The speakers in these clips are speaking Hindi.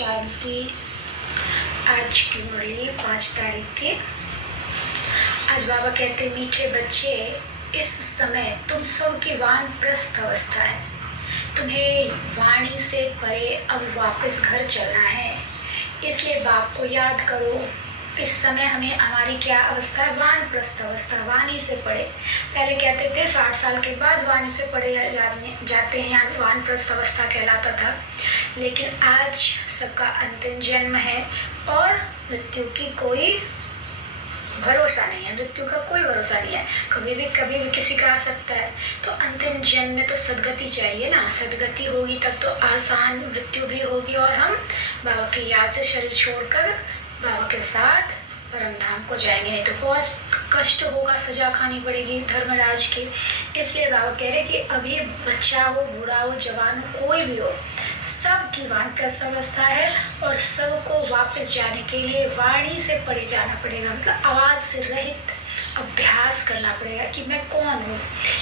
शांति। आज की मुरली 5 तारीख की। आज बाबा कहते मीठे बच्चे, इस समय तुम सबकी वानप्रस्थ अवस्था है। तुम्हें वाणी से परे अब वापस घर चलना है, इसलिए बाप को याद करो। इस समय हमें हमारी क्या अवस्था है? वानप्रस्थ अवस्था, वाणी से परे। पहले कहते थे 60 साल के बाद वाणी से परे जाते हैं, या वानप्रस्थ अवस्था कहलाता था। लेकिन आज सबका अंतिम जन्म है और मृत्यु की कोई भरोसा नहीं है। मृत्यु का कोई भरोसा नहीं है, कभी भी किसी का आ सकता है। तो अंतिम जन्म में तो सदगति चाहिए ना। सदगति होगी तब तो आसान मृत्यु भी होगी और हम बाबा की याद से शरीर छोड़कर बाबा के साथ परम धाम को जाएंगे। नहीं तो बहुत कष्ट होगा, सजा खानी पड़ेगी धर्मराज की। इसलिए बाबा कह रहे कि अभी बच्चा हो, बूढ़ा हो, जवान हो, कोई भी हो, सबकी वानप्रस्थ अवस्था है और सबको वापस जाने के लिए वाणी से परे जाना पड़ेगा। मतलब आवाज से रहित अभ्यास करना पड़ेगा कि मैं कौन हूँ,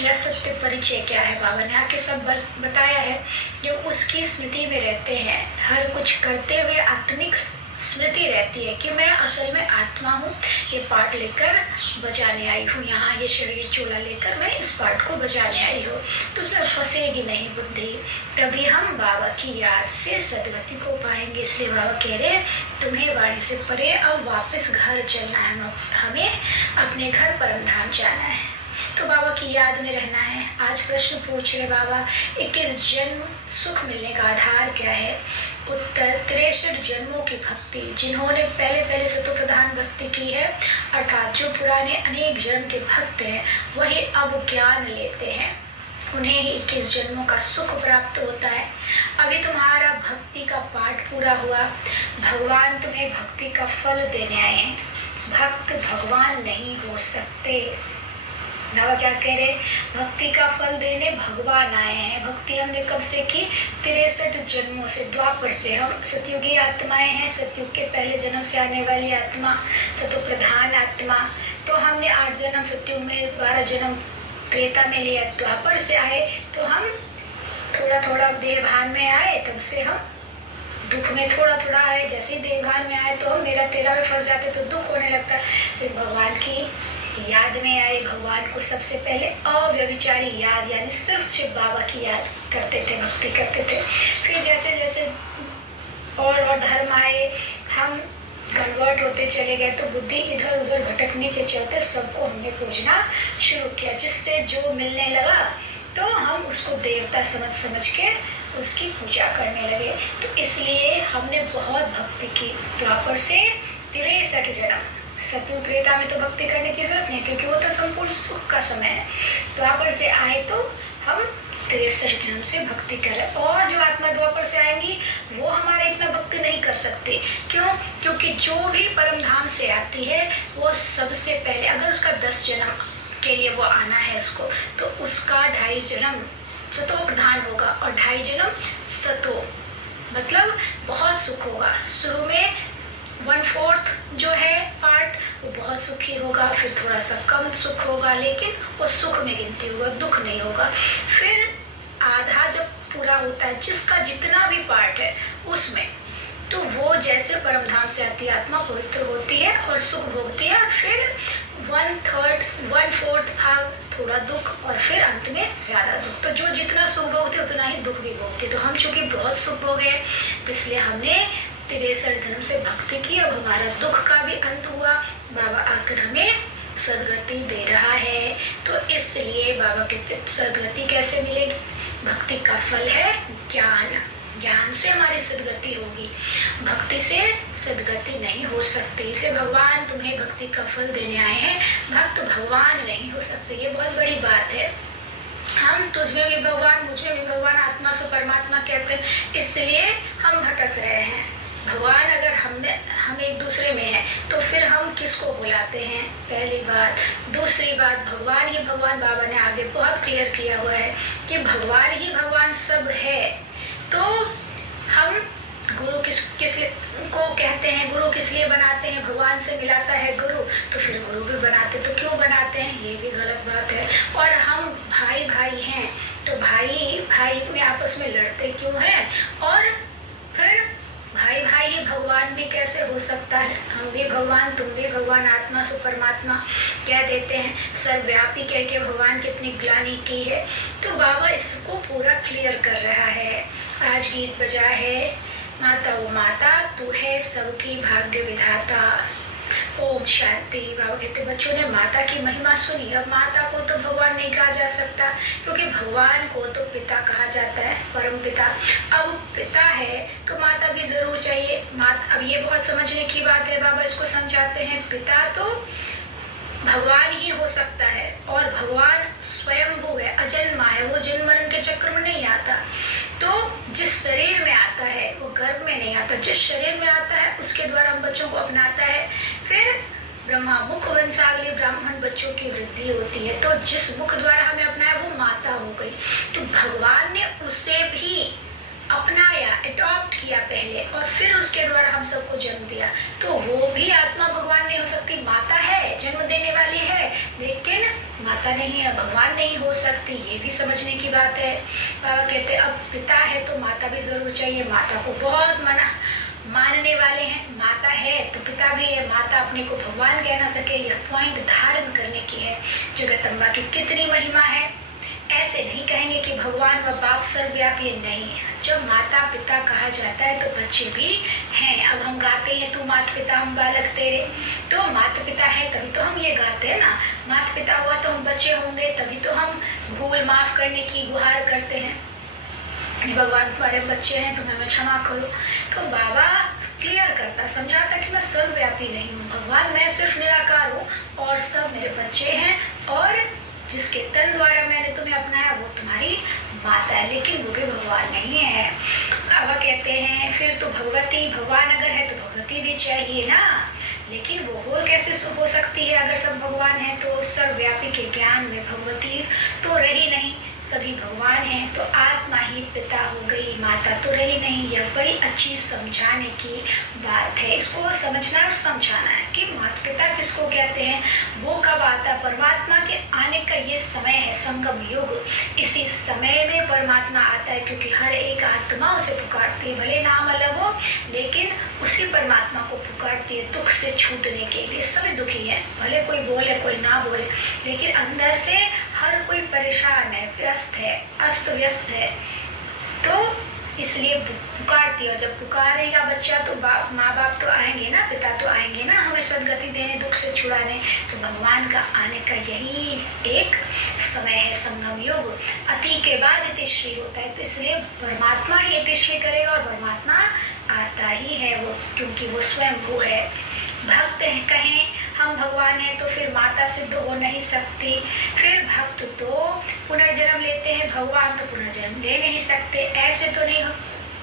मेरा सत्य परिचय क्या है। बाबा ने आके सब बताया है। जो उसकी स्मृति में रहते हैं, हर कुछ करते हुए आत्मिक स्मृति रहती है कि मैं असल में आत्मा हूँ। ये पाठ लेकर बजाने आई हूँ यहाँ, ये शरीर चोला लेकर मैं इस पाठ को बजाने आई हूँ। तो उसमें फंसेगी नहीं बुद्धि, तभी हम बाबा की याद से सदगति को पाएंगे। इसलिए बाबा कह रहे हैं तुम्हें वाणी से परे अब वापस घर चलना है, हमें अपने घर परम धाम जाना है। तो बाबा की याद में रहना है। आज प्रश्न पूछ रहे बाबा, 21 जन्म सुख मिलने का आधार क्या है? उत्तर, 63 जन्मों की भक्ति। जिन्होंने पहले सतो प्रधान भक्ति की है, अर्थात जो पुराने अनेक जन्म के भक्त हैं, वही अब ज्ञान लेते हैं। उन्हें ही 21 जन्मों का सुख प्राप्त होता है। अभी तुम्हारा भक्ति का पाठ पूरा हुआ। भगवान तुम्हें भक्ति का फल देने आए हैं। भक्त भगवान नहीं हो सकते। बाबा क्या कह रहे? भक्ति का फल देने भगवान आए हैं। भक्ति हमने कब से की? 63 जन्मों से, द्वापर से। हम सतयुगी आत्माएं हैं, सतयुग के पहले जन्म से आने वाली आत्मा, सतो प्रधान आत्मा। तो हमने 8 जन्म सतयुग में, 12 जन्म त्रेता में लिया। द्वापर से आए तो हम थोड़ा देहभान में आए, तब से हम दुख में थोड़ा आए। जैसे ही देहभान में आए तो हम मेरा तेरा में फंस जाते, तो दुख होने लगता है। फिर भगवान की याद में आए। भगवान को सबसे पहले अव्यभिचारी याद, यानी सिर्फ शिव बाबा की याद करते थे, भक्ति करते थे। फिर जैसे जैसे और धर्म आए, हम कन्वर्ट होते चले गए, तो बुद्धि इधर उधर भटकने के चलते सबको हमने पूजना शुरू किया। जिससे जो मिलने लगा तो हम उसको देवता समझ के उसकी पूजा करने लगे। तो इसलिए हमने बहुत भक्ति की। द्वापर से 63 जन्म। सतयुग त्रेता में तो भक्ति करने की जरूरत नहीं, क्योंकि वो तो संपूर्ण सुख का समय है। द्वापर से आए तो हम 63 जन्म से भक्ति करें। और जो आत्मा द्वापर से आएंगी वो हमारे इतना भक्ति नहीं कर सकती। क्यों? क्योंकि जो भी परम धाम से आती है वो सबसे पहले, अगर उसका 10 जन्म के लिए वो आना है उसको, तो उसका 2.5 जन्म सतो प्रधान होगा और 2.5 जन्म सतो, मतलब बहुत सुख होगा। शुरू में 1/4 जो है पार्ट वो बहुत सुखी होगा, फिर थोड़ा सा कम सुख होगा, लेकिन वो सुख में गिनती होगा, दुख नहीं होगा। फिर आधा जब पूरा होता है, जिसका जितना भी पार्ट है उसमें, तो वो जैसे परम धाम से आती आत्मा पवित्र होती है और सुख भोगती है। फिर 1/4 भाग थोड़ा दुख और फिर अंत में ज्यादा दुख। तो जो जितना सुख भोगती उतना ही दुख भी भोगती। तो हम चूंकि बहुत सुख भोगे, तो इसलिए हमने 63 जन्म से भक्ति की। अब हमारा दुख का भी अंत हुआ। बाबा आकर हमें सदगति दे रहा है। तो इसलिए बाबा कहते सदगति कैसे मिलेगी? भक्ति का फल है ज्ञान। ज्ञान से हमारी सदगति होगी, भक्ति से सदगति नहीं हो सकती। इसलिए भगवान तुम्हें भक्ति का फल देने आए हैं। भक्त भगवान नहीं हो सकते, ये बहुत बड़ी बात है। हम तुझमें भी भगवान, मुझमें भी भगवान, आत्मा से परमात्मा कहते हैं, इसलिए हम भटक रहे हैं। भगवान अगर हम एक दूसरे में है तो फिर हम किसको बुलाते हैं? पहली बात। दूसरी बात, भगवान ही भगवान, बाबा ने आगे बहुत क्लियर किया हुआ है कि भगवान ही भगवान सब है। तो हम गुरु किस को कहते हैं? गुरु किस लिए बनाते हैं? भगवान से मिलाता है गुरु, तो फिर गुरु भी बनाते। तो क्यों बनाते हैं? ये भी गलत बात है। और हम भाई हैं, तो भाई में आपस में लड़ते क्यों हैं? और फिर भाई भाई ही भगवान भी कैसे हो सकता है? हम भी भगवान, तुम भी भगवान, आत्मा सो परमात्मा कह देते हैं। सर्वव्यापी कह के भगवान कितनी ग्लानि की है। तो बाबा इसको पूरा क्लियर कर रहा है। आज गीत बजा है, माता ओ माता तू है सबकी भाग्य विधाता। ओम शांति। बाबा कहते बच्चों ने माता की महिमा सुनी। अब माता को तो भगवान नहीं कहा जा सकता, क्योंकि भगवान को तो पिता कहा जाता है, परम पिता। अब पिता है तो माता भी जरूर चाहिए। अब ये बहुत समझने की बात है। बाबा इसको समझाते हैं, पिता तो भगवान ही हो सकता है, और भगवान स्वयंभू है, अजन्मा है, वो जन्म मरण के चक्र में नहीं आता। तो जिस शरीर में आता है वो गर्भ में नहीं आता। जिस शरीर में आता है उसके द्वारा हम बच्चों को अपनाता है। फिर ब्रह्मा मुख वंशावली ब्राह्मण बच्चों की वृद्धि होती है। तो जिस मुख द्वारा हमें अपनाया वो माता हो गई। तो भगवान ने उसे भी अपनाया, अडॉप्ट किया पहले, और फिर उसके द्वारा हम सबको जन्म दिया। तो वो भी आत्मा भगवान नहीं हो सकती। माता है, जन्म देने वाली है, लेकिन माता नहीं है, भगवान नहीं हो सकती। ये भी समझने की बात है। बाबा कहते अब पिता है तो माता भी जरूर चाहिए। माता को बहुत मानने वाले हैं। माता है तो पिता भी है। माता अपने को भगवान कह ना सके, यह पॉइंट धारण करने की है। जगदम्बा की कितनी महिमा है। ऐसे नहीं कहेंगे कि भगवान व बाप सर्वव्यापी नहीं है। जब माता पिता कहा जाता है तो बच्चे भी हैं। अब हम गाते हैं, तू माता पिता हम बालक तेरे। तो माता पिता है तभी तो हम ये गाते हैं ना। माता पिता हुआ तो हम बच्चे होंगे, तभी तो हम भूल माफ करने की गुहार करते हैं, भगवान तुम्हारे बच्चे हैं, तुम्हें मैं क्षमा करो। तो बाबा क्लियर करता, समझाता कि मैं सर्वव्यापी नहीं हूँ। भगवान मैं सिर्फ निराकार हूँ और सब मेरे बच्चे हैं, और जिसके तन द्वारा मैंने तुम्हें अपनाया वो तुम्हारी माता है, लेकिन वो भी भगवान नहीं है। बाबा कहते हैं फिर तो भगवती, भगवान अगर है तो भगवती भी चाहिए ना। लेकिन वो हो कैसे हो सकती है अगर सब भगवान है? तो सर्वव्यापी के ज्ञान में भगवती तो रही नहीं, सभी भगवान हैं। तो आत्मा ही पिता हो गई, माता तो रही नहीं। यह बड़ी अच्छी समझाने की बात है। इसको समझना और समझाना है कि माता पिता किसको कहते हैं, वो कब आता। परमात्मा के आने का ये समय है, संगम युग। इसी समय में परमात्मा आता है, क्योंकि हर एक आत्मा उसे पुकारती है। भले नाम अलग हो, लेकिन उसी परमात्मा को पुकारती है दुख से छूटने के लिए। सभी दुखी हैं, भले कोई बोले कोई ना बोले, लेकिन अंदर से हर कोई परेशान है, व्यस्त है, अस्त व्यस्त है। तो इसलिए पुकारती है। और जब पुकारेगा बच्चा तो माँ बाप तो आएंगे ना, पिता तो आएंगे ना हमें सदगति देने, दुख से छुड़ाने। तो भगवान का आने का यही एक समय है, संगम युग। अति के बाद इतिश्री होता है। तो इसलिए परमात्मा ही इतिश्री करेगा, और परमात्मा आता ही है वो, क्योंकि वो स्वयंभू है। भक्त हैं, कहें हम भगवान हैं तो फिर माता सिद्ध हो नहीं सकती। फिर भक्त तो पुनर्जन्म लेते हैं, भगवान तो पुनर्जन्म ले नहीं सकते। ऐसे तो नहीं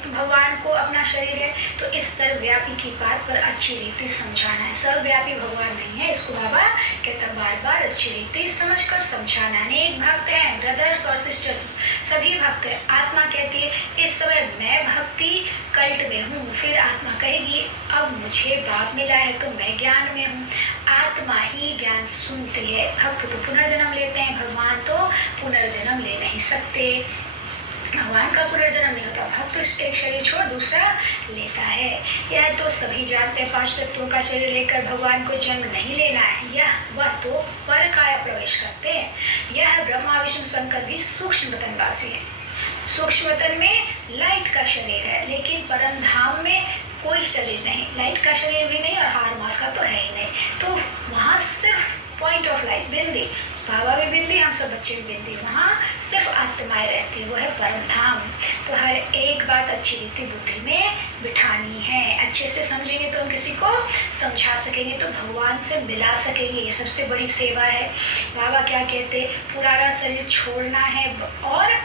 भगवान को अपना शरीर है। तो इस सर्वव्यापी की बात पर अच्छी रीति समझाना है। सर्वव्यापी भगवान नहीं है, इसको बाबा कहता बार बार अच्छी रीति समझकर समझाना। अनेक भक्त हैं, ब्रदर्स और सिस्टर्स सभी भक्त हैं। आत्मा कहती है इस समय मैं भक्ति कल्ट में हूँ। फिर आत्मा कहेगी अब मुझे बाप मिला है तो मैं ज्ञान में हूँ। आत्मा ही ज्ञान सुनती है। भक्त तो पुनर्जन्म लेते हैं, भगवान तो पुनर्जन्म ले नहीं सकते। भगवान का पुनर्जन्म नहीं होता। भक्त एक शरीर छोड़ दूसरा लेता है। यह तो सभी जानते हैं, 5 तत्वों का शरीर लेकर भगवान को जन्म नहीं लेना है। यह वह तो पर काया प्रवेश करते हैं। यह ब्रह्मा विष्णु शंकर भी सूक्ष्म वतनवासी है। सूक्ष्म वतन में लाइट का शरीर है, लेकिन परम धाम में कोई शरीर नहीं, लाइट का शरीर भी नहीं और हार मास का तो है ही नहीं। तो वहाँ सिर्फ पॉइंट ऑफ लाइट बिंदी, बाबा भी बिंदी, हम सब बच्चे भी बिंदी, वहाँ सिर्फ आत्माएं रहती है, वो है परम धाम। तो हर एक बात अच्छी रीति बुद्धि में बिठानी है। अच्छे से समझेंगे तो हम किसी को समझा सकेंगे, तो भगवान से मिला सकेंगे। ये सबसे बड़ी सेवा है। बाबा क्या कहते, पुराना शरीर छोड़ना है और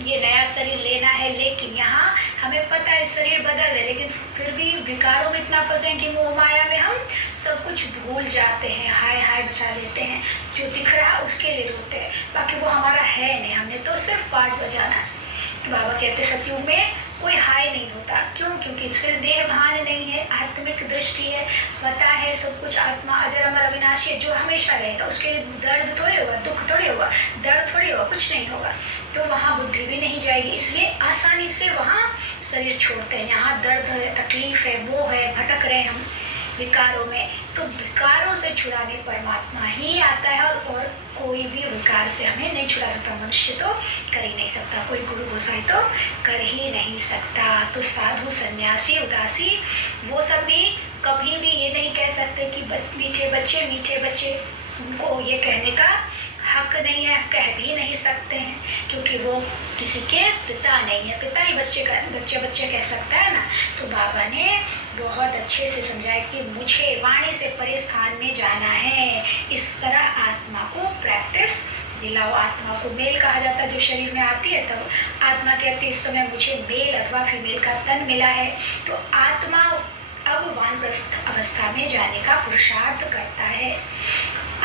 ये नया शरीर लेना है। लेकिन यहाँ हमें पता है शरीर बदल है, लेकिन फिर भी विकारों में इतना फंसे हैं कि मोह माया में हम सब कुछ भूल जाते हैं, हाय हाय बचा लेते हैं। जो दिख रहा है उसके लिए रोते हैं, बाकी वो हमारा है नहीं, हमने तो सिर्फ पार्ट बजाना है। बाबा कहते सतयुग में कोई हाय नहीं होता। क्यों? क्योंकि सिर्फ देह भान नहीं है, आत्मिक दृष्टि है। पता है सब कुछ आत्मा अजर अमर अविनाशी है, जो हमेशा रहेगा। उसके लिए दर्द थोड़ी होगा, दुख थोड़ी होगा, डर थोड़ी होगा, कुछ नहीं होगा। तो वहाँ बुद्धि भी नहीं जाएगी, इसलिए आसानी से वहाँ शरीर छोड़ते हैं। यहाँ दर्द है, तकलीफ है, वो है, भटक रहे हम विकारों में, तो विकारों से छुड़ाने परमात्मा ही आता है और कोई भी विकार से हमें नहीं छुड़ा सकता। मनुष्य तो कर ही नहीं सकता, कोई गुरु गोसाई तो कर ही नहीं सकता। तो साधु, सन्यासी, उदासी, वो सब भी कभी भी ये नहीं कह सकते कि मीठे बच्चे, उनको ये कहने का हक नहीं है, कह भी नहीं सकते हैं, क्योंकि वो किसी के पिता नहीं है। पिता ही बच्चे कह सकता है ना। तो बाबा ने बहुत अच्छे से समझाया कि मुझे वाणी से परे स्थान में जाना है। इस तरह आत्मा को प्रैक्टिस दिलाओ। आत्मा को मेल कहा जाता है। जब शरीर में आती है तब आत्मा कहती है इस समय मुझे मेल अथवा फीमेल का तन मिला है। तो आत्मा अब वानप्रस्थ अवस्था में जाने का पुरुषार्थ करता है।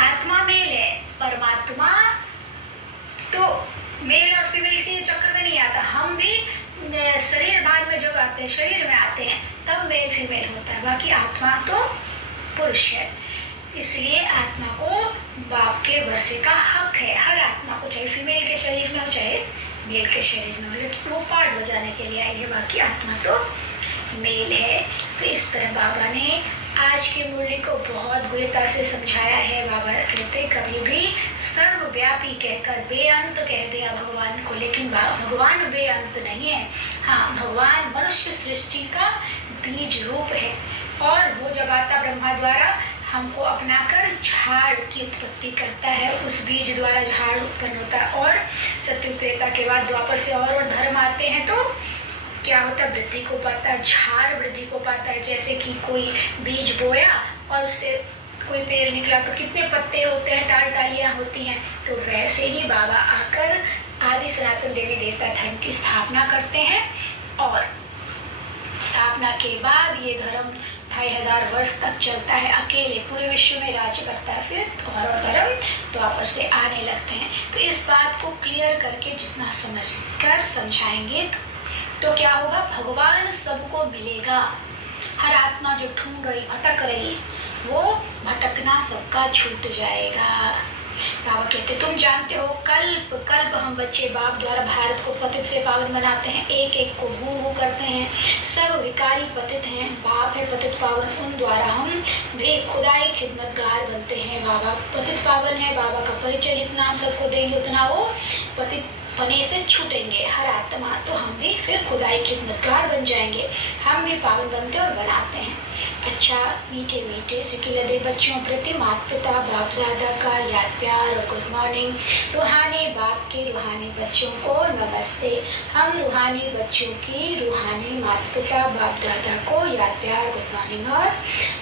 आत्मा मेल है, परमात्मा तो मेल और फीमेल के चक्कर में नहीं आता। हम भी शरीर भान में जब आते हैं, शरीर में आते हैं, तब मेल फीमेल होता है। बाकी आत्मा तो पुरुष है। इसलिए आत्मा को बाप के वर्षे का हक है। हर आत्मा को, चाहे फीमेल के शरीर में हो चाहे मेल के शरीर में हो, लेकिन वो पाठ बजाने के लिए आई है। बाकी आत्मा तो मेल है। तो इस तरह बाबा ने आज की मुरली को बहुत गुह्यता से समझाया है। बाबा कहते कभी भी सर्वव्यापी कहकर बेअंत कह दिया भगवान को, लेकिन भगवान बेअंत नहीं है। हाँ, भगवान मनुष्य सृष्टि का बीज रूप है और वो जब आता ब्रह्मा द्वारा हमको अपनाकर झाड़ की उत्पत्ति करता है। उस बीज द्वारा झाड़ उत्पन्न होता है और सत्युग त्रेता के बाद द्वापर से और धर्म आते हैं तो क्या होता है, वृद्धि को पाता है, झाड़ वृद्धि को पाता है। जैसे कि कोई बीज बोया और उससे कोई पेड़ निकला तो कितने पत्ते होते हैं, टालियाँ होती हैं। तो वैसे ही बाबा आकर आदि सनातन देवी देवता धर्म की स्थापना करते हैं और स्थापना के बाद ये धर्म 2500 वर्ष तक चलता है, अकेले पूरे विश्व में राज्य करता है। फिर और धर्म द्वापर से आने लगते हैं। तो इस बात को क्लियर करके जितना समझकर समझाएंगे तो क्या होगा, भगवान सबको मिलेगा। हर आत्मा जो ढूंढ रही, भटक रही, वो भटकना सबका छूट जाएगा। बाबा कहते तुम जानते हो कल्प कल्प हम बच्चे बाप द्वारा भारत को पतित से पावन बनाते हैं, एक एक को भू करते हैं। सब विकारी पतित हैं, बाप है पतित पावन, उन द्वारा हम भी खुदाई खिदमतगार बनते हैं। बाबा पतित पावन है, बाबा का परिचय जितना हम सबको देंगे उतना वो पतित पने से छूटेंगे हर आत्मा। तो हम भी फिर खुदाई खिदमतगार बन जाएंगे, हम भी पावन बनते और बनाते हैं। अच्छा, मीठे मीठे सिकिलदे बच्चों प्रति माता पिता बाप दादा का याद प्यार और गुड मॉर्निंग। रूहानी बाप के रूहानी बच्चों को नमस्ते। हम रूहानी बच्चों की रूहानी माता पिता बाप दादा को याद प्यार, गुड मॉर्निंग और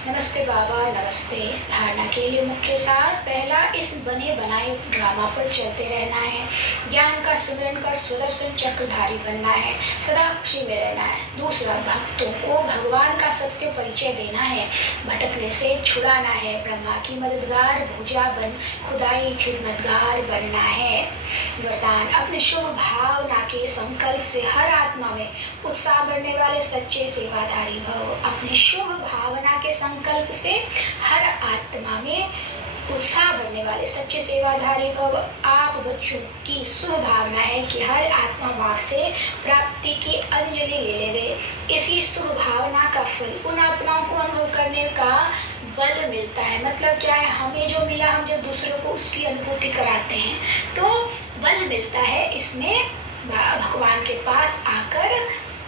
नमस्ते बाबा, नमस्ते। धारणा के लिए मुख्य सार, पहला, इस बने बनाए ड्रामा पर चलते रहना है। ज्ञान का सुमिरन कर स्वदर्शन चक्रधारी बनना है, सदा खुशी में रहना है। दूसरा, भक्तों को भगवान का सत्य परिचय देना है, भटकने से छुड़ाना है। ब्रह्मा की मददगार भुजा बन खुदाई खिदमतगार बनना है। वरदान, अपने शुभ भावना के संकल्प से हर आत्मा में उत्साह भरने वाले सच्चे सेवाधारी भव। अपने शुभ भावना के संकल्प से हर आत्मा में उत्साह भरने वाले सच्चे सेवाधारी भव। आप बच्चों की शुभ भावना है कि हर आत्मा भाव से प्राप्ति की अंजलि ले लेवे। इसी शुभ भावना का फल उन आत्माओं को अनुभव करने का बल मिलता है। मतलब क्या है, हमें जो मिला हम जब दूसरों को उसकी अनुभूति कराते हैं तो बल मिलता है इसमें भगवान के पास आकर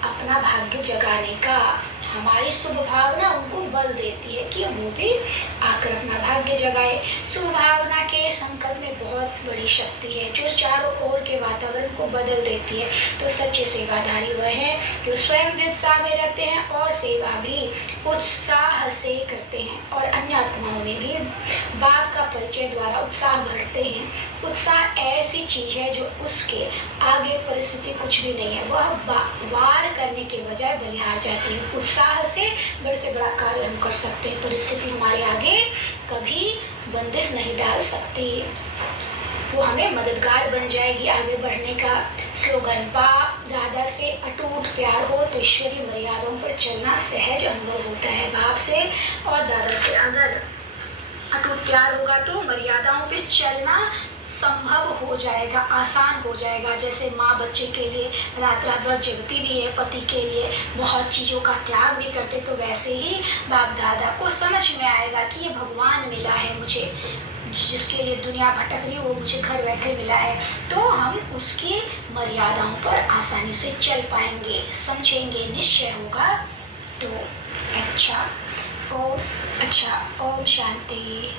अपना भाग्य जगाने का। हमारी शुभ भावना उनको बल देती है कि वो भी आकर अपना भाग्य जगाए। शुभ भावना के संकल्प में बहुत बड़ी शक्ति है जो चारों ओर के वातावरण को बदल देती है। तो सच्चे सेवाधारी वह हैं जो स्वयं भी उत्साह में रहते हैं और सेवा भी उत्साह से करते हैं और अन्य आत्माओं में भी बाप का परिचय द्वारा उत्साह भरते हैं। उत्साह ऐसी चीज है जो उसके आगे परिस्थिति कुछ भी नहीं है, वह वार करने के बजाय बलिहार जाती है। उत्साह से बड़ा कार्य हम कर सकते हैं, परिस्थिति हमारे आगे कभी बंदिश नहीं डाल सकती, वो हमें मददगार बन जाएगी आगे बढ़ने का। स्लोगन, बाप दादा से अटूट प्यार हो तो ईश्वरीय मर्यादाओं पर चलना सहज अनुभव होता है। बाप से और दादा से अगर अटूट प्यार होगा तो मर्यादाओं पे चलना संभव हो जाएगा, आसान हो जाएगा। जैसे माँ बच्चे के लिए रात रात भर जगती भी है, पति के लिए बहुत चीज़ों का त्याग भी करते, तो वैसे ही बाप दादा को समझ में आएगा कि ये भगवान मिला है मुझे, जिसके लिए दुनिया भटक रही है वो मुझे घर बैठे मिला है। तो हम उसकी मर्यादाओं पर आसानी से चल पाएंगे, समझेंगे, निश्चय होगा। तो अच्छा, ओम शांति।